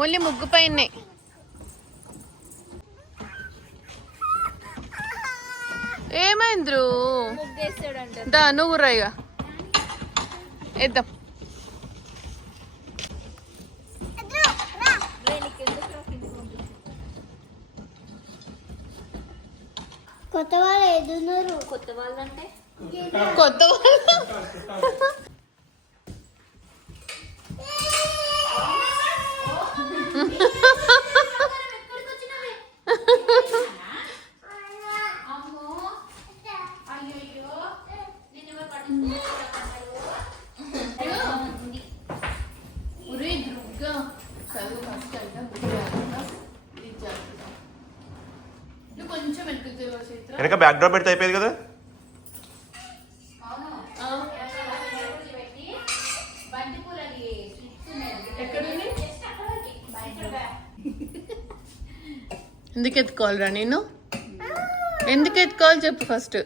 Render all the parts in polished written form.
Only ముగ్గు పైనే. ఏమైంద్రు దా నువ్వు రాయిగా వేద్దాం. కొత్త వాళ్ళు ఏదున్నారు? కొత్త వాళ్ళు అంటే కొత్త వాళ్ళు వెనక బ్యాక్ డ్రాప్ పెడితే అయిపోయేది కదా. ఎందుకు ఎత్తుకోవాలరా నేను? ఎందుకు ఎత్తుకోవాలి చెప్పు ఫస్ట్.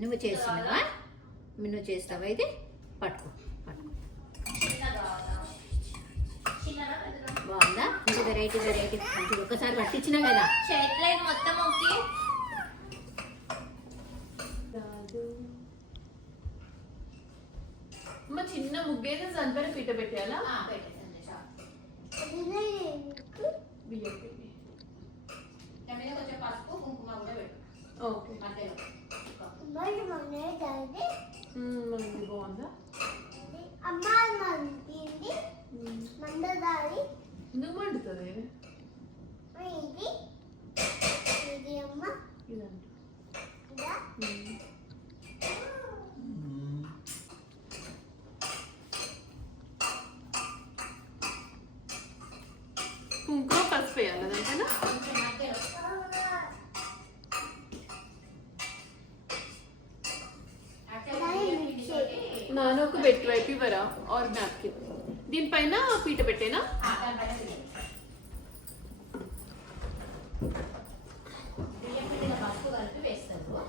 నువ్వు చేస్తున్నావా? నువ్వు చేస్తావా? ఇది పట్టుకో బాగుందా? ఇది వెరైటీ వెరైటీ మంచిగా ఒకసారి పట్టించినా కదా చేయట్లేదు మొత్తం. ఓకే అమ్మ చిన్న ముగ్గేదో దానిపైన పీట పెట్టేయాలా? కొంచెం పసుపు కుంకుమ కూడా పెట్టు. ఓకే బాగుందా? ఎందుకు మండుతుంది? కుంకుమ పసుపు వేయాలి దానిపైన. నాన్న ఒక బెట్ వైపు ఇవ్వరా ఆర్ నాప్కిన్ దీనిపైన పీట పెట్టేనా? పసుపు కలిపి వేస్తారు.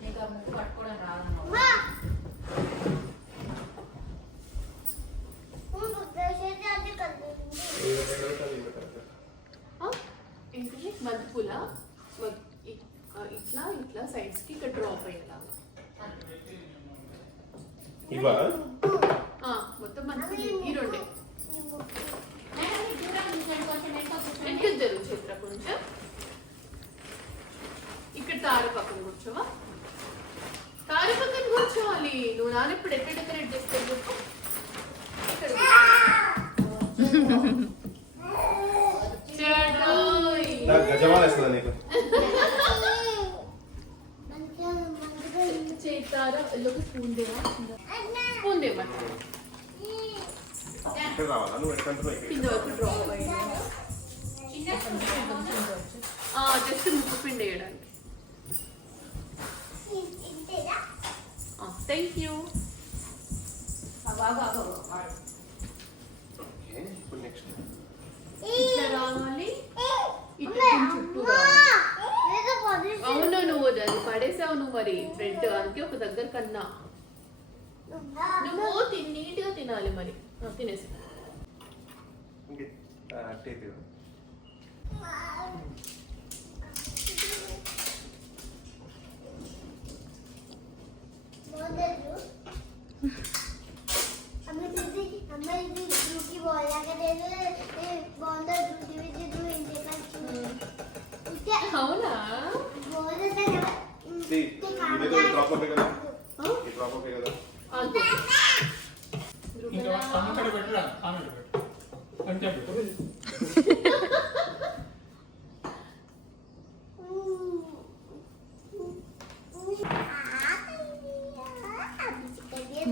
నీకు ఆ ముక్కు పట్టుకోవడం రాదన్నమాట. ఏంటి మధ్యపూల ఇట్లా ఇట్లా సైడ్స్ కి ఇక్కడ డ్రాప్ అయ్యేలా మొత్తం మంచి ఈ రెండే. వెనక్కి జరుగు చిత్ర కొంచెం. ఇక్కడ తార పక్కన కూర్చోవా? తార పక్కన కూర్చోవాలి. నువ్వు నాన్న ఇప్పుడు ఎక్కడ డెకరేట్ చేస్తావు చెప్పు. ఇక్కడ చేతారా లోకి స్పూన్ దేవా? స్పూన్ దేవా కింద వరకు డ్రాప్ అయ్యింది. జస్ట్ ముక్కు పిండి వేయడానికి. Thank you. ఇట్లా రావాలి, ఇట్లా చుట్టూ రావాలి. అవును నువ్వు అది పడేసావు నువ్వు మరి బ్రెడ్ అందుకే ఒక దగ్గర కన్నా. నువ్వు నీట్గా తినాలి మరి. తినేసి అవునా?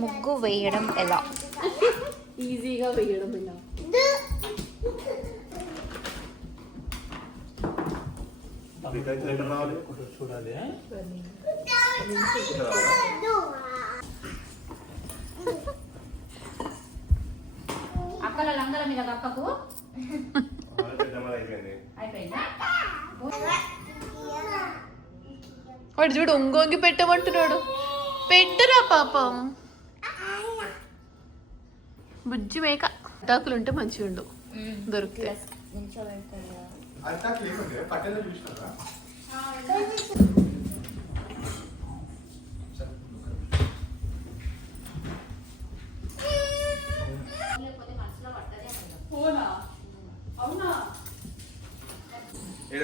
ముగ్గు వేయడం ఎలా? ఈజీగా వేయడం ఎలా? చూడాలి. అక్కల లంగల మీద కక్కకు అయిపోయిందా? వాడు చూడు ఒంగొంగి పెట్టమంటున్నాడు. పెట్టరా పాపం. బుజ్జి మేక టాకులు ఉంటే మంచిగా ఉండు దొరికితే.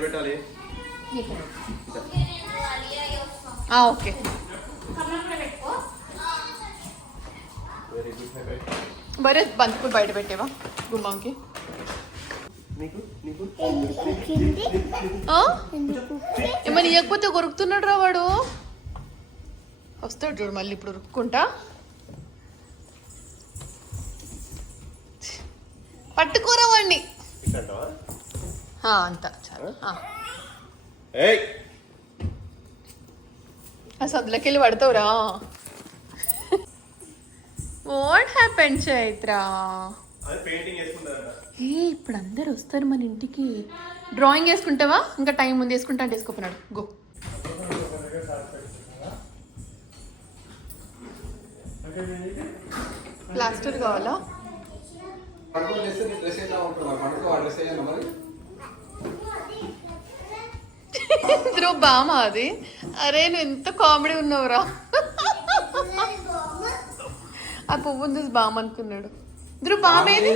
పెట్టాలి. ఓకే బరే బంతిపూలు బయట పెట్టేవా గుమ్మంకి? ఏమని ఇవ్వకపోతే కొరుకుతున్నాడు రా వాడు. వస్తాడు చూడు మళ్ళీ ఇప్పుడు ఉరుక్కుంటా. పట్టుకోరా వాడిని. అంతా చాలు. ఆ సబ్లకి వెళ్ళి పడతావురా. What happen Chaitra? ఇప్పుడు అందరు వస్తారు మన ఇంటికి. డ్రాయింగ్ వేసుకుంటావా? ఇంకా టైం ముందు వేసుకుంటా అంటే వేసుకోపోయినాడు. గో. ప్లాస్టర్ కావాలా? ఇందులో బామ అది. అరే నువ్వు ఎంత కామెడీ ఉన్నావురా. ఆ పువ్వుని చూసి బామ అనుకున్నాడు. ఇందులో బామేది?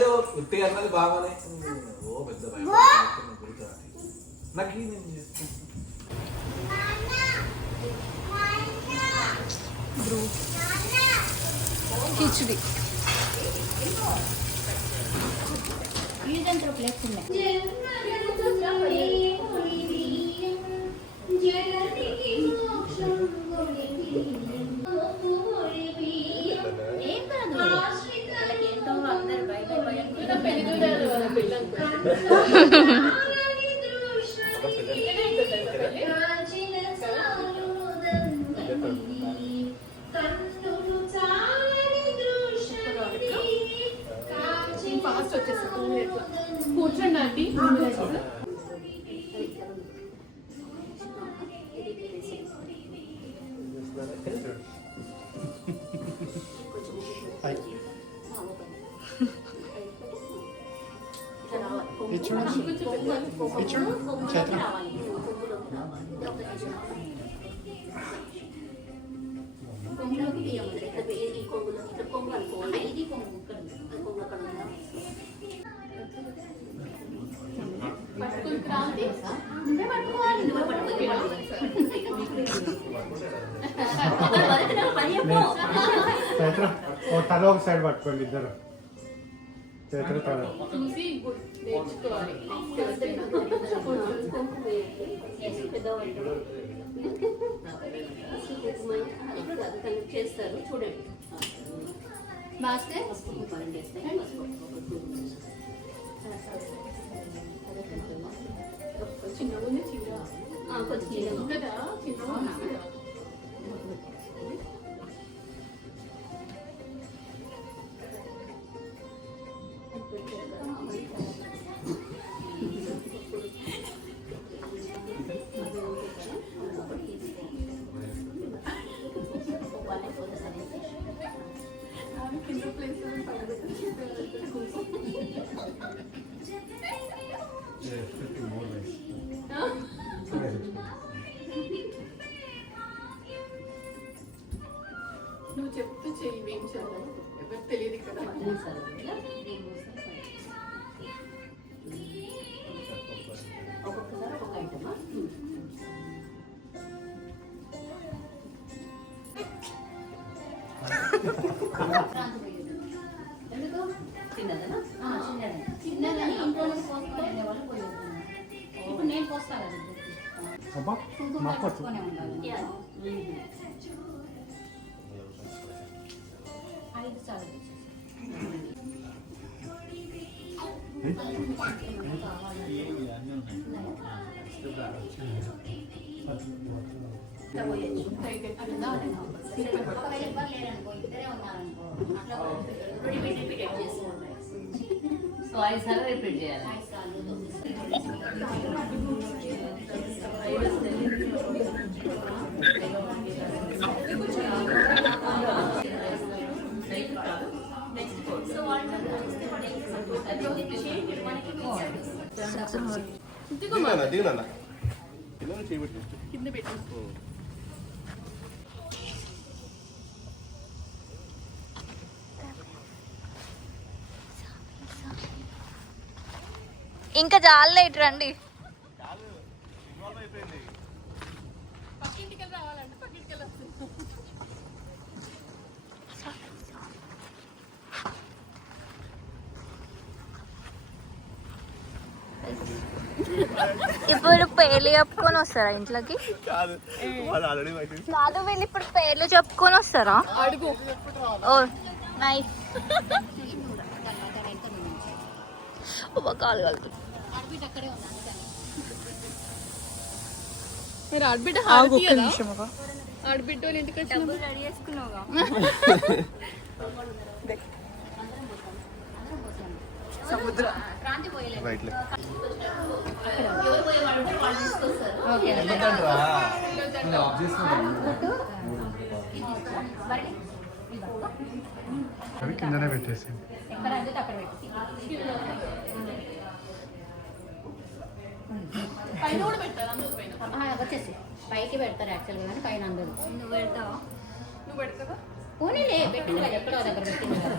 కిచిడి ఫాస్ట్ వచ్చేసి కూర్చోండి ఆంటీ. తల ఒక సైడ్ పట్టుకోండి ఇద్దరు. చేతులు తల చూసి నేర్చుకోవాలి. చేస్తారు చూడండి. చిన్నగా చీర కొంచెం కదా చిన్న నువ్వు చెప్తూ చెయ్యి. ఏం చదవాలి ఎవరికి తెలియదు ఇక్కడ. ఒక్కొక్కసారి ఒక్కొక్క ఐటమా? ఎందుకు చిన్నదనా? చిన్నదని ఇంట్లో పోసుకునే వాళ్ళు పోయి. ఇప్పుడు నేను పోస్తాను కదా. ఐదు సార్లు సో 5 సార్లు రిపీట్ చేయాలి. దిగునన్నా దిగునన్నా పిల్లలు చేయబెట్టి కింద పెట్టు. ఇంకా చాలా ఇటు రండి. పక్కింటికి రావాలంటే పక్కింటికి వస్తుంది. ఇప్పుడు పేర్లు చెప్పుకొని వస్తారా ఇంట్లోకి? కాదు వాళ్ళు ఆల్రెడీ కాదు, వీళ్ళు ఇప్పుడు పేర్లు చెప్పుకొని వస్తారా? అడుగు. ఓ నైస్. కాలు కాదు. ఆడబిడ్డ ఆడబిడ్డ వాళ్ళ ఇంటికి వచ్చిన రెడీ చేసుకున్నావుగా? రైట్ అవి కిందనే పెట్టేసి పైన కూడా పెట్టాలి. అందరూ పైన వచ్చేసి పైకి పెడతారు యాక్చువల్గా, కానీ పైన అందరూ. నువ్వు పెడతావా? నువ్వు పెడతావా? పోనీలే, పెట్టింది కదా, ఎక్కడో దగ్గర పెట్టింది కదా.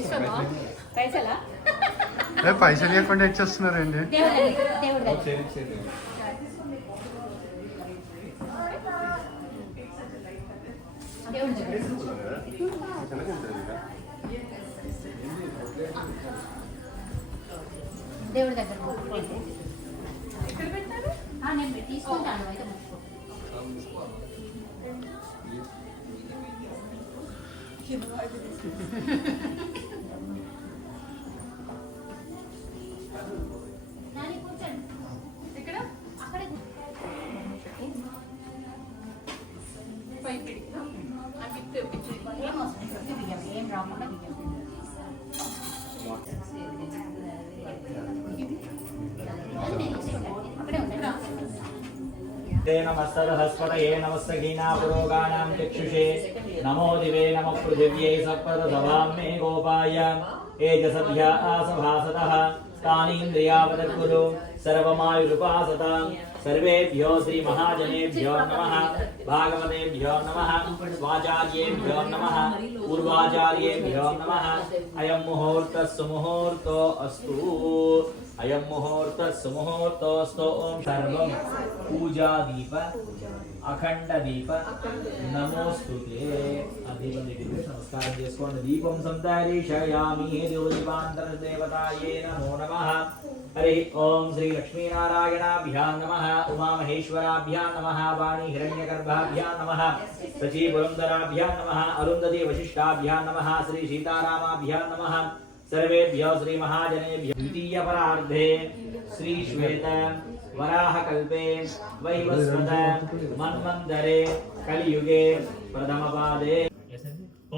ఇష్టమా? పైసలా? పైసలు ఇవ్వకుండా ఇచ్చేస్తున్నారండి. దేవుడు దేవుడి దగ్గర ఎక్కడ పెట్టారు? నేను తీసుకుంటాను అయితే ముట్టుకో. నాని కూర్చోండి. ఇక్కడ అక్కడే పైన పెడతా. అవి తెప్పించి ఏం అవసరం లేదు, బియ్యం ఏం రాకుండా బియ్యం. అక్కడే ఉండండి. नमस्तहस्पतये नमस्तगीना पुरोगाणां चक्षुषे नमो दिवे नमः पृथिव्यै सत्परसभां मे गोपाय एजसभ्या आसभासतः तानीन्द्रियावदद्गुरु सर्वमायुरुपासतां सर्वेभ्यो श्रीमहाजनेभ्यो नमः भागवतेभ्यो नमः स्वाचार्येभ्यो नमः पूर्वाचार्येभ्यो नमः अयं मुहूर्तः सुमुहूर्तो अस्तु अयं मुहूर्तः सुमुहूर्तोऽस्तु ओं सर्वं पूजा दीप अखंड दीप नमोस्तुते दीपं नमस्कारं చేసుకోండి దీపం సంతరిషయామి దేవదీపాంతర దేవతాయే నమో నమః హరి ఓం శ్రీ లక్ష్మీనారాయణాభ్యాం నమః ఉమామహేశ్వరాభ్యాం నమః వాణి హిరణ్యగర్భాభ్యాం నమః సచీ పురంధరాభ్యాం నమః అరుంధతి వశిష్ఠాభ్యాం నమః శ్రీ సీతారామాభ్యాం నమః सर्वेभ्यो श्री महाजनेभ्यो द्वितीय परार्धे श्री श्वेत वराह कल्पे वैवस्वत मन्वन्तरे कलियुगे प्रथम पादे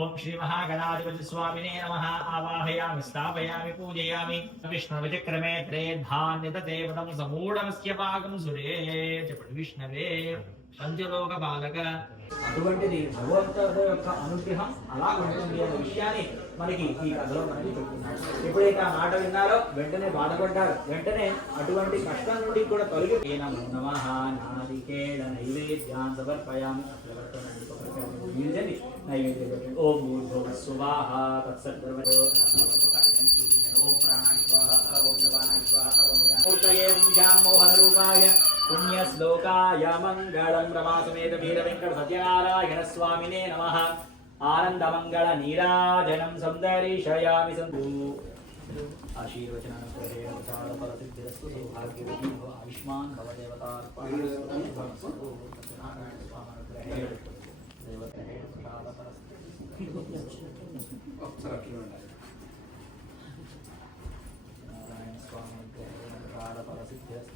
ओम श्री महागणाधिपति स्वामिने नमः आवाहयामि स्थापयामि पूजयामि विष्णुविचक्रमे त्रेधान्यतदेवतं समूढमस्य पाकं सुरे चपटि विष्णवे పంచలోక బాలక అటువంటిది భగవంతుడి యొక్క అనుగ్రహం అలా ఉంటుంది అనే విషయాన్ని మనకి ఈ కథలో మనకి చెప్తున్నారు. ఎప్పుడైతే ఆ మాట విన్నారో వెంటనే బాధపడ్డారు. వెంటనే అటువంటి కష్టం నుండి కూడా తొలగి నమః నాదికేళ నైవేద్యాన్ సమర్పయామి నిజని నైవేద్యం ఓం భూర్భువః స్వాహ తత్సర్వతో ఓం ప్రాణాయ స్వాహ ఓం సమానాయ స్వాహ ఓం మూర్తయే పూజాం మోహన రూపాయ पुण्यश्लोकाय मंगलम रमासमेत वीर वेंकट सत्यनारायण स्वामिने नमः आनंदमंगल नीराजनं सौंदर्यशयामि सन्तु आशीर्वचनं करेण प्रसाद फल सिद्धिरस्तु सौभाग्यवती भव आयुष्मान भव देवतार्पणमस्तु सत्यनारायण स्वामी देवते प्रसाद फल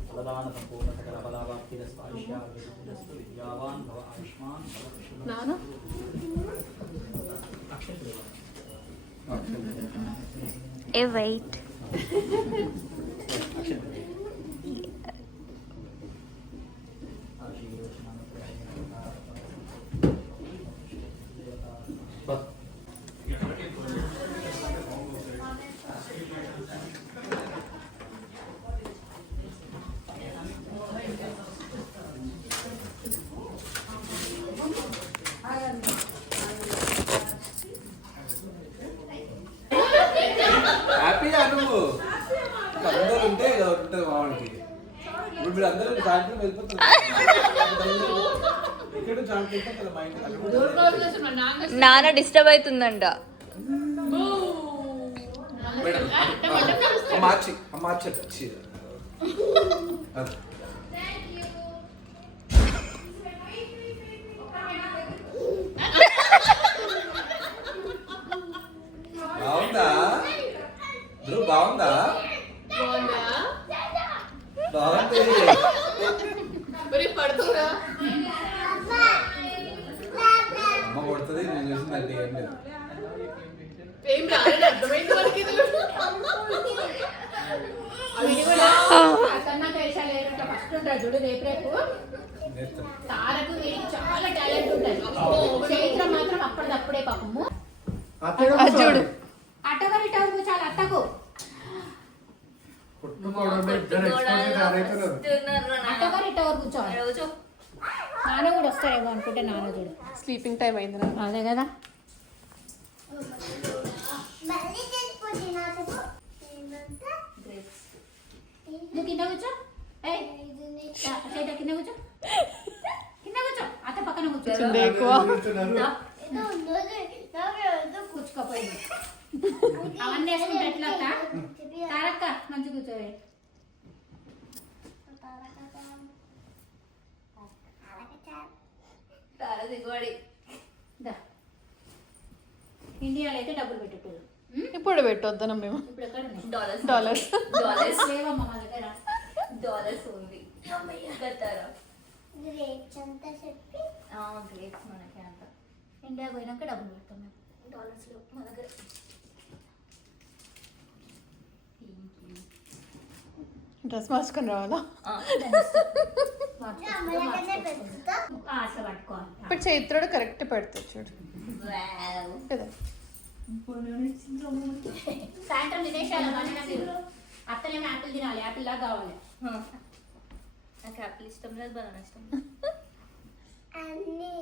फलदान संपूर्ण सकल फलावाप्तिरस्तु आयुष्याभिवृद्धिरस्तु विद्यावान भव आयुष्मान भव నానా ఏ వెయిట్. ఇప్పుడు అందరూ సాయంత్రం వెళ్ళిపోతారు ఇక్కడ సాయంత్రం వెళ్ళిపోతారు మా ఇంటి నాన్న డిస్టర్బ్ అవుతుందంట. మార్చి బాగుందా బాగుందా బాగుంది పడుతురా అమ్మ కొడుతుంది నేను చూసిందంటే ఏం లేదు ఏం రాలేదు అర్థమైంది వరకు ఇది ఫస్ట్ ఉంటాడు చూడు రేపు తారకు వీడికి చాలా టాలెంట్ ఉంటుంది. చైత్రం మాత్రం అప్పటిదప్పుడే పాపము. చూడు అట్టగారి టవర్ కూర్చోాలి అత్తకు అట్టగారి టవర్ కూర్చోవాలి. నాన్న కూడా వస్తారేమో అనుకుంటే నాన్న చూడు స్లీపింగ్ టైం అయింది అదే కదా. నువ్వు కింద కూర్చో. కింద కూర్చో కింద కూర్చో అత్త పక్కన కూర్చో. ఎక్కువ కూర్చుకోపోయింది అవన్నీ వేసుకుంటే ఎట్లా అత్త తారక్క మంచి కూర్చోవే. ఇండియాలో అయితే డబ్బులు పెట్టేటోళ్ళు. ఇప్పుడు పెట్టొద్దాం మేము ఇప్పుడు ఎక్కడ ఉన్నాయి? డాలర్స్ లేవమ్మా మా దగ్గర. డాలర్స్ ఉంది. కట్టారా గ్రేప్స్ అంతా చెప్పి గ్రేప్స్ మనకి అంత ఇండియా పోయినాక డబ్బులు పెడతాం మేము. డాలర్స్ లో మన దగ్గర. డ్రెస్ మార్చుకొని రావాలా అమ్మలకనే పెడతా అట్లా పట్టుకోవాలి. ఇప్పుడు చైత్రుడు కరెక్ట్ పెడతాడు చూడు కదా. సాయంత్రం తినేసాను అత్తనేమో యాపిల్ తినాలి. యాపిల్ లాగా కావాలి. నాకు యాపిల్ ఇష్టం లేదు, బనానా ఇష్టం. అన్ని